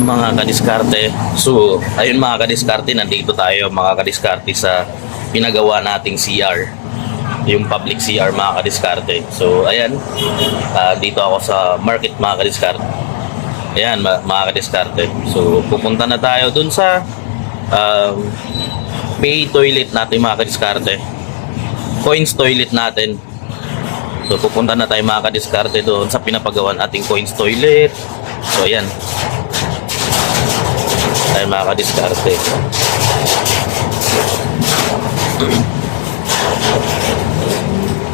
mga kadiskarte. So, ayun mga kadiskarte, nandito tayo mga kadiskarte sa pinagawa nating CR. Yung public CR mga kadiskarte. So, ayan. ah, dito ako sa market mga kadiskarte. Ayan ma- mga kadiskarte. So, pupunta na tayo dun sa um, pay toilet natin mga kadiskarte. Coins toilet natin. So pupunta na tayo mga kadiskarte doon sa pinapagawan ating coins toilet. So ayan. Tayo mga kadiskarte.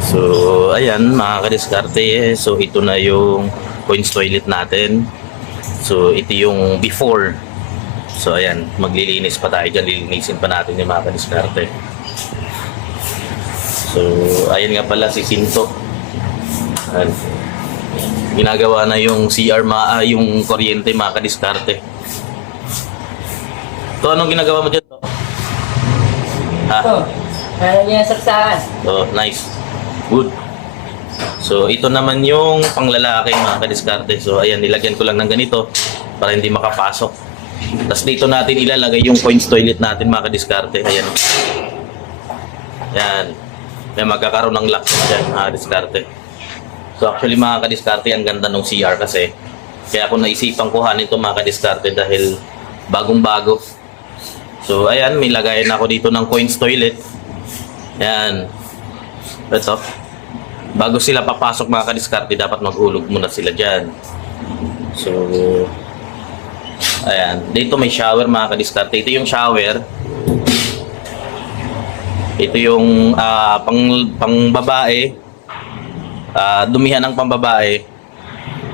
So ayan mga kadiskarte. So ito na yung coins toilet natin. So ito yung before. So ayan, maglilinis pa tayo dyan. Lilinisin pa natin yung mga kadiskarte. So ayan nga pala si Sinto. Ayan. Ginagawa na yung CR ma ah, yung kuryente mga To anong ginagawa mo dyan to? Ha? Ito. Kaya niya saksakan. Oh, nice. Good. So, ito naman yung panglalaki mga kadiskarte. So, ayan, nilagyan ko lang ng ganito para hindi makapasok. Tapos dito natin ilalagay yung coins toilet natin mga kadiskarte. Ayan. Yan. May magkakaroon ng lock dyan mga kadiskarte. So, actually mga kadiskarte, ang ganda ng CR kasi. Kaya ako naisipang kuhanin ito mga kadiskarte dahil bagong-bago. So, ayan, may lagayan ako dito ng coins toilet. Yan. Ito. Bago sila papasok mga kadiskarte, dapat maghulog muna sila dyan. So, ayan. Dito may shower mga kadiskarte. Ito yung shower. Ito yung ah, pang, pang babae. Ah, dumihan ng pambabae.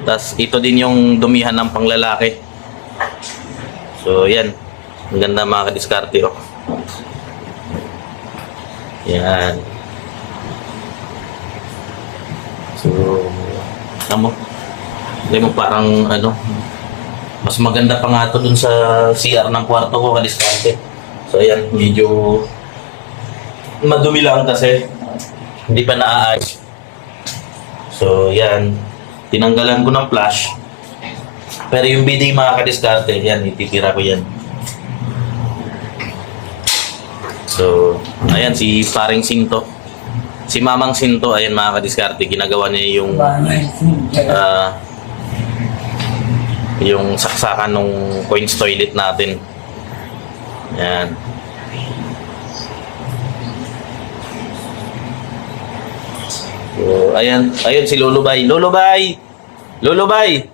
Tapos ito din yung dumihan ng panglalaki. So, yan. Ang ganda mga kadiskarte. Oh. Yan. So, ano mo? Hindi mo parang ano, mas maganda pa nga to dun sa CR ng kwarto ko kadiskarte. So, ayan, medyo madumi lang kasi hindi pa naaayos. So, yan. Tinanggalan ko ng flash. Pero yung bidding mga kadiskarte, yan, ititira ko yan. So, ayan, si paring Sinto. Si Mamang Sinto, ayan mga kadiskarte, ginagawa niya yung ah, yung saksakan ng coins toilet natin. Ayan. So, ayan, ayun si Lulubay. Lulubay! Lulubay!